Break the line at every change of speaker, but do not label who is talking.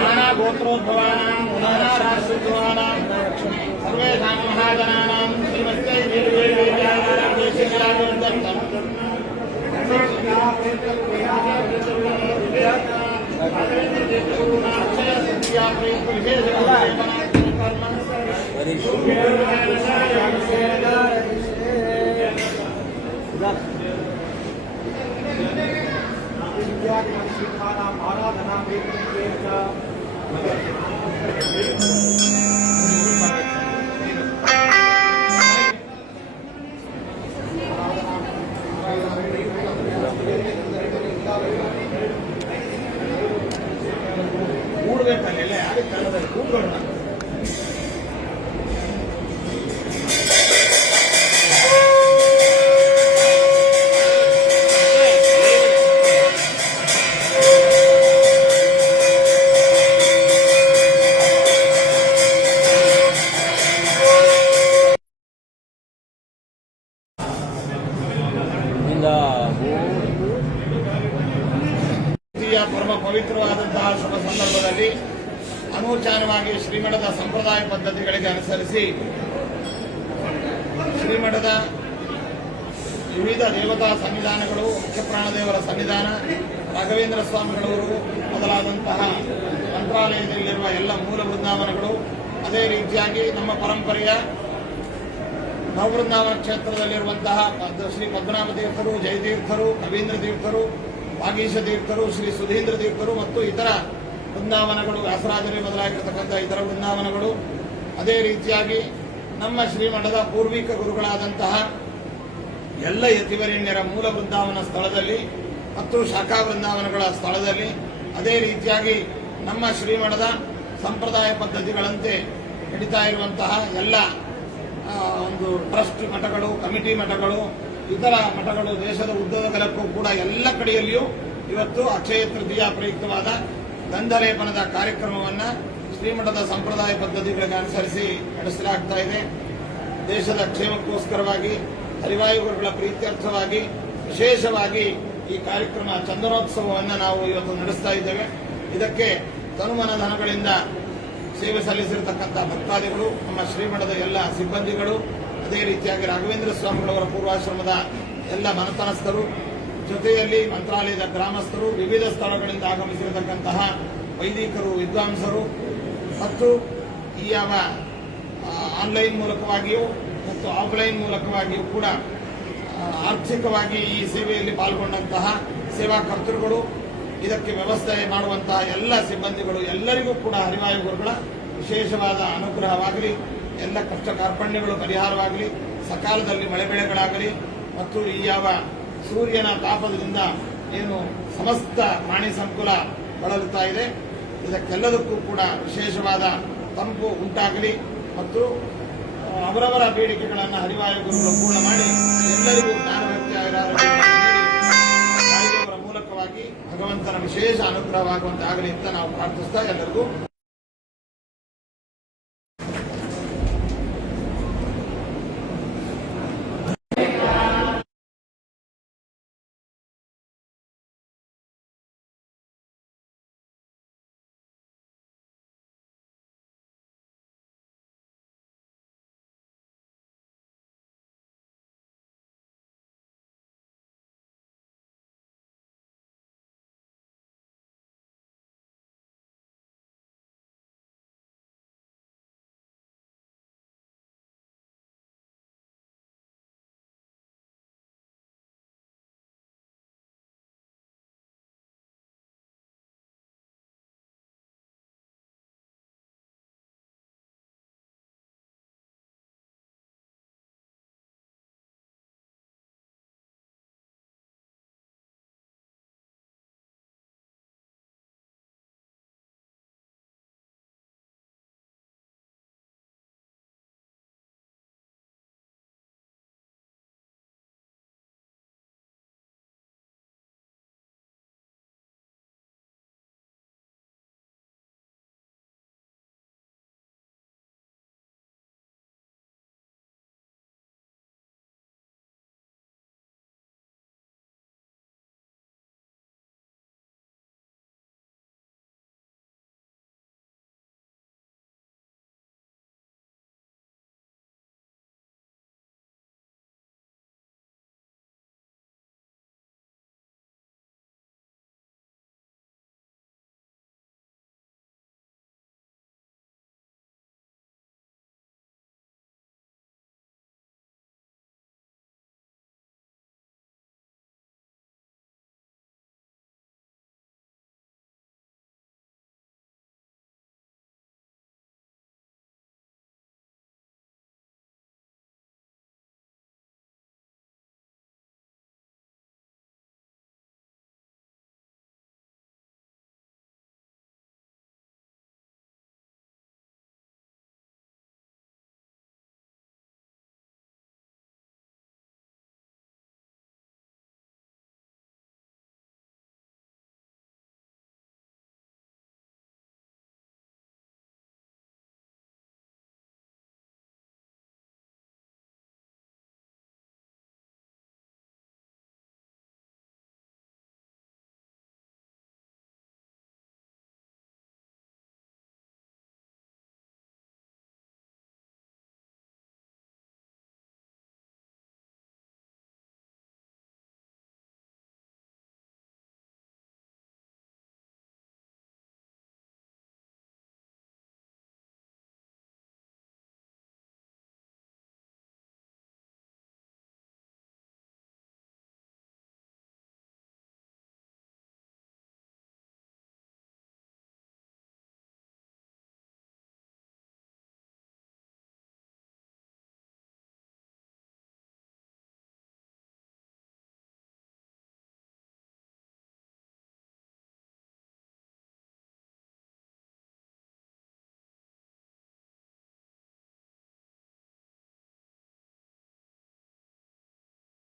नाना गोत्रोद्भवानां नाना தேவதானாம் ஆராதனாம் கூடுதல் அது கலதல் கூடுதல் ಪವಿತ್ರವಾದಂತಹ ಶುಭ ಸಂದರ್ಭದಲ್ಲಿ ಅನೂಚಾನವಾಗಿ ಶ್ರೀಮಠದ ಸಂಪ್ರದಾಯ ಪದ್ಧತಿಗಳಿಗೆ ಅನುಸರಿಸಿ ಶ್ರೀಮಠದ ವಿವಿಧ ದೇವತಾ ಸನ್ನಿಧಾನಗಳು, ಮುಖ್ಯ ಪ್ರಾಣದೇವರ ಸನ್ನಿಧಾನ, ರಾಘವೇಂದ್ರ ಸ್ವಾಮಿಗಳವರು ಮೊದಲಾದಂತಹ ಮಂತ್ರಾಲಯದಲ್ಲಿರುವ ಎಲ್ಲ ಮೂಲ ವೃಂದಾವನಗಳು, ಅದೇ ರೀತಿಯಾಗಿ ನಮ್ಮ ಪರಂಪರೆಯ ನವವೃಂದಾವನ ಕ್ಷೇತ್ರದಲ್ಲಿರುವಂತಹ ಶ್ರೀ ಪದ್ಮನಾಭ ತೀರ್ಥರು, ಜಯತೀರ್ಥರು, ಕವೀಂದ್ರ ತೀರ್ಥರು ವಾಗೀಶ ತೀರ್ಥರು, ಶ್ರೀ ಸುಧೀಂದ್ರ ತೀರ್ಥರು ಮತ್ತು ಇತರ ಬೃಂದಾವನಗಳು ವ್ಯಾಸರಾಜರೇ ಮೊದಲಾಗಿರ್ತಕ್ಕಂಥ ಇತರ ಬೃಂದಾವನಗಳು ಅದೇ ರೀತಿಯಾಗಿ ನಮ್ಮ ಶ್ರೀಮಠದ ಪೂರ್ವಿಕ ಗುರುಗಳಾದಂತಹ ಎಲ್ಲ ಯತಿವರಿಣ್ಯರ ಮೂಲ ಬೃಂದಾವನ ಸ್ಥಳದಲ್ಲಿ ಮತ್ತು ಶಾಖಾ ಬೃಂದಾವನಗಳ ಸ್ಥಳದಲ್ಲಿ ಅದೇ ರೀತಿಯಾಗಿ ನಮ್ಮ ಶ್ರೀಮಠದ ಸಂಪ್ರದಾಯ ಪದ್ಧತಿಗಳಂತೆ ನಡೀತಾ ಇರುವಂತಹ ಎಲ್ಲ ಒಂದು ಟ್ರಸ್ಟ್ ಮಠಗಳು, ಕಮಿಟಿ ಮಠಗಳು ಇತರ ಮಠಗಳು, ದೇಶದ ಉದ್ಯೋಗಕ್ಕೂ ಕೂಡ ಎಲ್ಲ ಕಡೆಯಲ್ಲಿಯೂ ಇವತ್ತು ಅಕ್ಷಯ ತೃತೀಯ ಪ್ರಯುಕ್ತವಾದ ಗಂಧಲೇಪನದ ಕಾರ್ಯಕ್ರಮವನ್ನು ಶ್ರೀಮಠದ ಸಂಪ್ರದಾಯ ಪದ್ಧತಿಗಳಿಗೆ ಅನುಸರಿಸಿ ನಡೆಸಲಾಗ್ತಾ ಇದೆ. ದೇಶದ ಕ್ಷೇಮಕ್ಕೋಸ್ಕರವಾಗಿ ಹರಿವಾಯುಗುರುಗಳ ಪ್ರೀತ್ಯರ್ಥವಾಗಿ, ವಿಶೇಷವಾಗಿ ಈ ಕಾರ್ಯಕ್ರಮ ಚಂದನೋತ್ಸವವನ್ನು ನಾವು ಇವತ್ತು ನಡೆಸ್ತಾ ಇದ್ದೇವೆ. ಇದಕ್ಕೆ ತನುಮನ ಧನಗಳಿಂದ ಸೇವೆ ಸಲ್ಲಿಸಿರತಕ್ಕಂಥ ಭಕ್ತಾದಿಗಳು, ನಮ್ಮ ಶ್ರೀಮಠದ ಎಲ್ಲ ಸಿಬ್ಬಂದಿಗಳು ಅದೇ ರೀತಿಯಾಗಿ ರಾಘವೇಂದ್ರ ಸ್ವಾಮಿಗಳವರ ಪೂರ್ವಾಶ್ರಮದ ಎಲ್ಲ ಮನತನಸ್ಥರು, ಜೊತೆಯಲ್ಲಿ ಮಂತ್ರಾಲಯದ ಗ್ರಾಮಸ್ಥರು, ವಿವಿಧ ಸ್ಥಳಗಳಿಂದ ಆಗಮಿಸಿರತಕ್ಕಂತಹ ವೈದಿಕರು, ವಿದ್ವಾಂಸರು, ಮತ್ತು ಈ ಯಾವ ಆನ್ಲೈನ್ ಮೂಲಕವಾಗಿಯೂ ಮತ್ತು ಆಫ್ಲೈನ್ ಮೂಲಕವಾಗಿಯೂ ಕೂಡ ಆರ್ಥಿಕವಾಗಿ ಈ ಸೇವೆಯಲ್ಲಿ ಪಾಲ್ಗೊಂಡಂತಹ ಸೇವಾ ಕರ್ತೃಗಳು ಇದಕ್ಕೆ ವ್ಯವಸ್ಥೆ ಮಾಡುವಂತಹ ಎಲ್ಲ ಸಿಬ್ಬಂದಿಗಳು ಎಲ್ಲರಿಗೂ ಕೂಡ ಹರಿವಾಯು ಗುರುಗಳ ವಿಶೇಷವಾದ ಅನುಗ್ರಹವಾಗಲಿ. ಎಲ್ಲ ಕಷ್ಟ ಕಾರ್ಪಣ್ಯಗಳು ಪರಿಹಾರವಾಗಲಿ, ಸಕಾಲದಲ್ಲಿ ಮಳೆ ಬೆಳೆಗಳಾಗಲಿ ಮತ್ತು ಈ ಯಾವ ಸೂರ್ಯನ ತಾಪದಿಂದ ಏನು ಸಮಸ್ತ ಪ್ರಾಣಿ ಸಂಕುಲ ಬಳಲುತ್ತಾ ಇದೆ, ಇದಕ್ಕೆಲ್ಲದಕ್ಕೂ ಕೂಡ ವಿಶೇಷವಾದ ತಂಪು ಉಂಟಾಗಲಿ ಮತ್ತು ಅವರವರ ಬೇಡಿಕೆಗಳನ್ನು ಹರಿವಾಯು ಪೂರ್ಣ ಮಾಡಿ ಎಲ್ಲರಿಗೂ ಜ್ಞಾನಭಕ್ತಿ ಮೂಲಕವಾಗಿ ಭಗವಂತನ ವಿಶೇಷ ಅನುಗ್ರಹವಾಗುವಂತಾಗಲಿ ಅಂತ ನಾವು ಪ್ರಾರ್ಥಿಸ್ತಾ ಎಲ್ಲರಿಗೂ